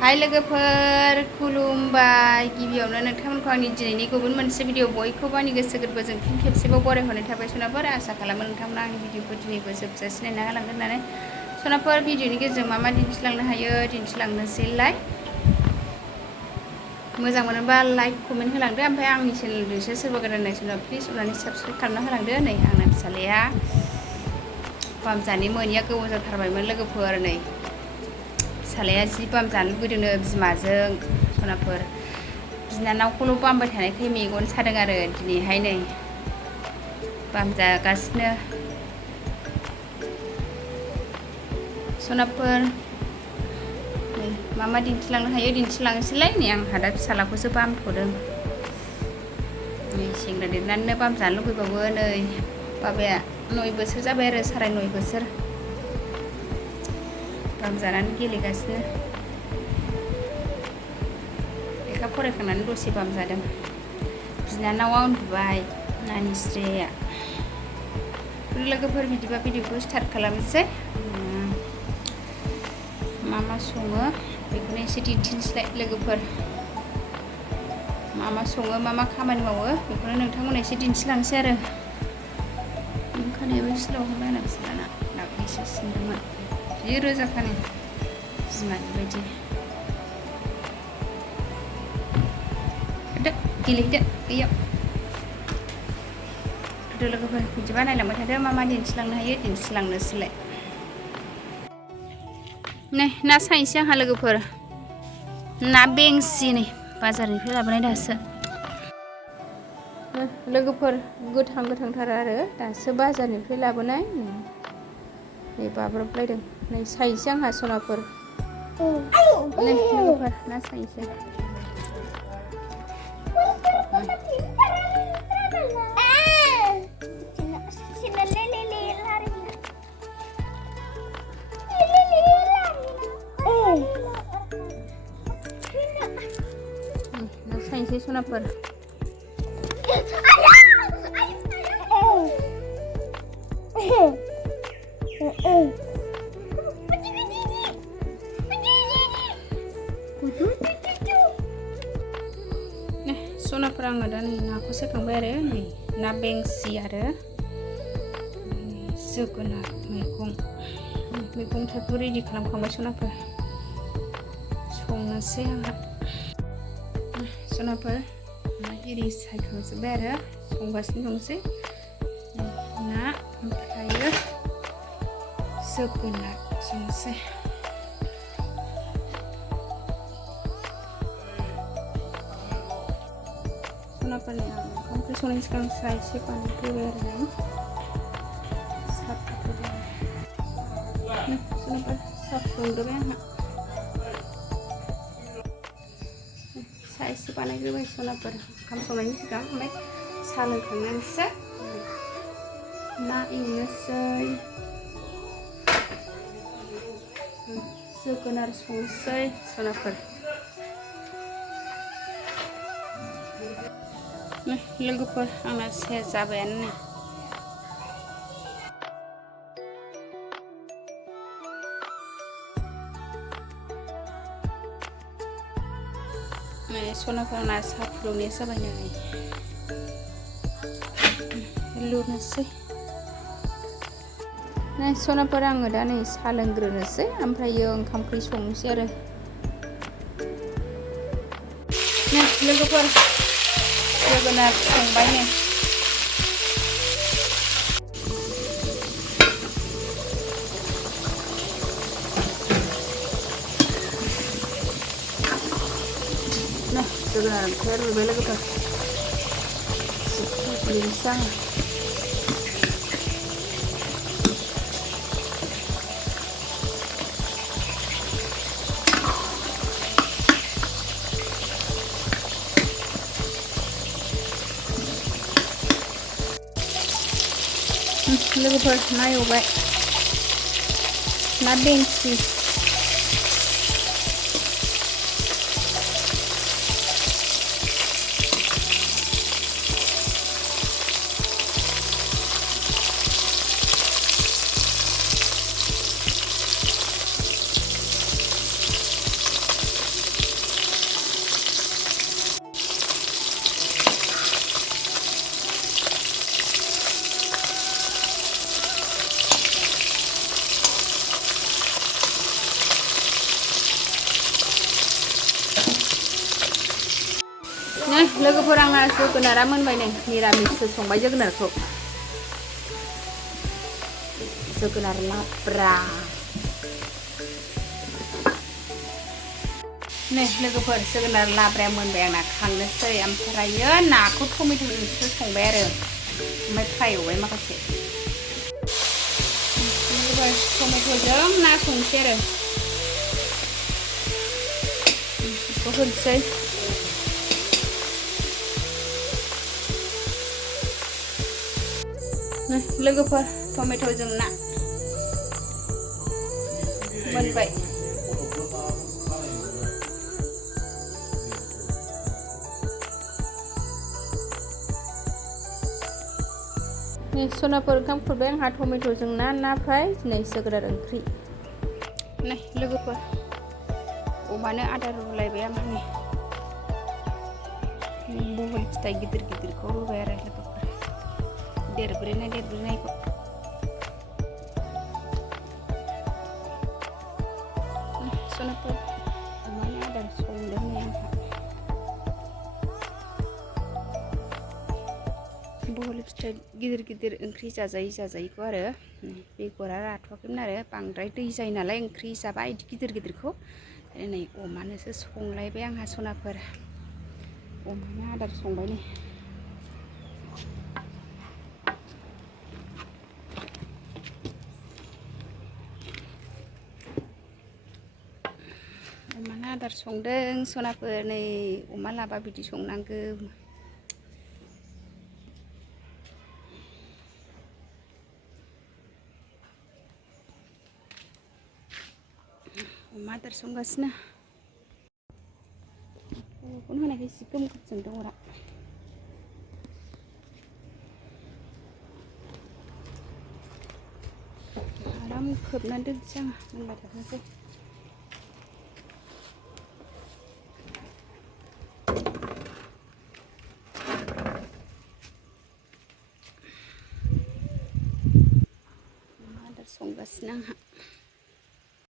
हाय लोगोफोर खुलुमबाय गिबियावनो नोंथांमोनखौ आंनि दिनैनि गुबुन मोनसे भिडिअ बयखौबो आंनि गोसो गोरबोजों फिन खेबसेबाव बरायहरनाय थाबाय सनाफोर आसा खालामो नोंथांमोना आंनि भिडिअखौ दिनैबो जोबजासिम नायना गालांगोन होननानै सनाफोर भिडिअनि गेजेरजों मा दिन्थिलांनो हायो दिन्थिलांनोसैलाय मोजां मोनोबा लाइक कमेन्ट होलांदो ओमफ्राय आंनि चेनेलजोंसो सोरबा गोदान नायसनोबा प्लिज अननानै साबस्क्राइब खालामना होलांदो नै आंना फिसालाया बामजानि मोनिया गोबाव जाथारबायमोन लोगोफोर नै फिसालाया जि बाम जानो लुबैदोंनो बिमाजों सनाफोर बिनानावखौल' बामबाय थानायखाय मेगन सादों आरो दिनैहाय नै बामजागासिनो सनाफोर नै मा दिन्थिलांनो हायो दिन्थिलांनोसैलाय नै आं हादा फिसालाखौसो बामथ'दों नै सेंग्रा देरनानैनो बाम जानो लुबैबावो नै बाबाया 9 बोसोर जाबाय आरो साराय 9 बोसोर बामजानानै गेलेगासिनो लेखा फरायखांनानै दसे बामजादों बिनानावा उन्दुबाय नानि स्रेया लोगोफोर बिदिबा भिडिअखौ स्टार्ट खालामनोसै मा सङो बेखौनो एसे दिन्थिनोसैलाय लोगोफोर मा सङो मा खामानि मावो बेखौनो नोंथांमोना एसे दिन्थिलांसै आरो खानायाबो सिलाव हमबाय आंना फिसालाना दाख्लैसो सिनदोंमोन जि रोजाखानि बिमानि बायदि गेलेहैदो बैयाव लोगोफोर बिदिबा नायलांबाय थादो मा दिन्थिलांनो हायो दिन्थिलांनोसैलाय नै ना सायनोसै आंहा लोगोफोर ना बेंसि नै बाजारनिफ्राय लाबोनाय दासो लोगोफोर गोथांथार आरो दासो बाजारनिफ्राय लाबोनाय नै बाब्राबलायदों नै सायनोसै आंहा सनाफोर नै लोगोफोर ना सायनोसै सायनोसै सनाफोर सनाफोर आङो दा नै नाखौ सायखांबाय आरो नै ना बेंसि आरो जोगोनार मैगं थाइगं रेडि खालामखांबाय सनाफोर संनोसै आंहा सनाफोर ना एरि सायखांजोब्बाय आरो संगासिनो दंसै ना ओमफ्रायो जोगोनार संनोसै सनाफोरनि आं ओंखाम ओंख्रि संनायनि सिगां साहा एसे बानायग्रोबाय आरो सनाफोर साहा फुदुंग्रोबाय आंहा साहा एसे बानायग्रोबाय सनाफोर ओंखाम संनायनि सिगां ओमफ्राय साहा लोंखांनानैसो ना एवनोसै जोगोनार संनोसै सनाफोर लोगोफोर आंना साया जाबायानो नै सनाफोर आंना साहा फुदुंनाया जाबाय नै लुनोसै नै सनाफोर आङो दा नै साहा लोंग्रोनोसै ओमफ्रायो ओंखाम ओंख्रि संनोसै आरो नै लोगोफोर जोगोनार संबाय नै जोगोनार ओंख्रिया रुइबाय लोगोफोर लिरनोसै आङो लोगोफोर ना एवबाय ना बेंसि नै लोगोफोर आंना जोगोनारा मोनबाय नै निरामिससो संबाय जोगोनारखौ जोगोनार लाब्रा नै लोगोफोर जोगोनार लाब्राया मोनबाय आंना खांनोसै ओमफ्रायो नाखौ टमेट'जोंसो संबाय आरो ओमफ्राय फ्राय एवबाय माखासे लोगोफोर टमेट'जों ना संसै आरो बेखौ होनोसै नै लोगोफोर टमेट'जों ना मोनबाय नै सनाफोर ओंखाम खुरबाय आंहा टमेट'जों ना फ्राय दिनै जोगोनार ओंख्रि नै लोगोफोर अमानो आदार रुलायबाय आं नै बहल फिथाइ गिदिर गिदिरखौ रुबाय आरो लोगोफोर देरब्रेनायखौ सनाफोर अमानो आदार संदों नै आंहा बहल फिथाइ गिदिर गिदिर ओंख्रि जाजायैखौ आरो बेगरा राथ'वाखैमोन आरो बांद्राय दै जायो नालाय ओंख्रि जाबा इदि गिदिर गिदिरखौ नै अमानोसो संलायबाय आंहा सनाफोर अमानो आदार संबाय नै अमानो आदार संदों सनाफोर नै अमा लाबा बिदि संनांगौ अमा आदार संगासिनो बेखौनो होनायखाय एसे गोमगोम जोंदों अरा आराम खोबनानै दोनसै आङो मोनबाय थाथोंसै अमा आदार संगासिनो आंहा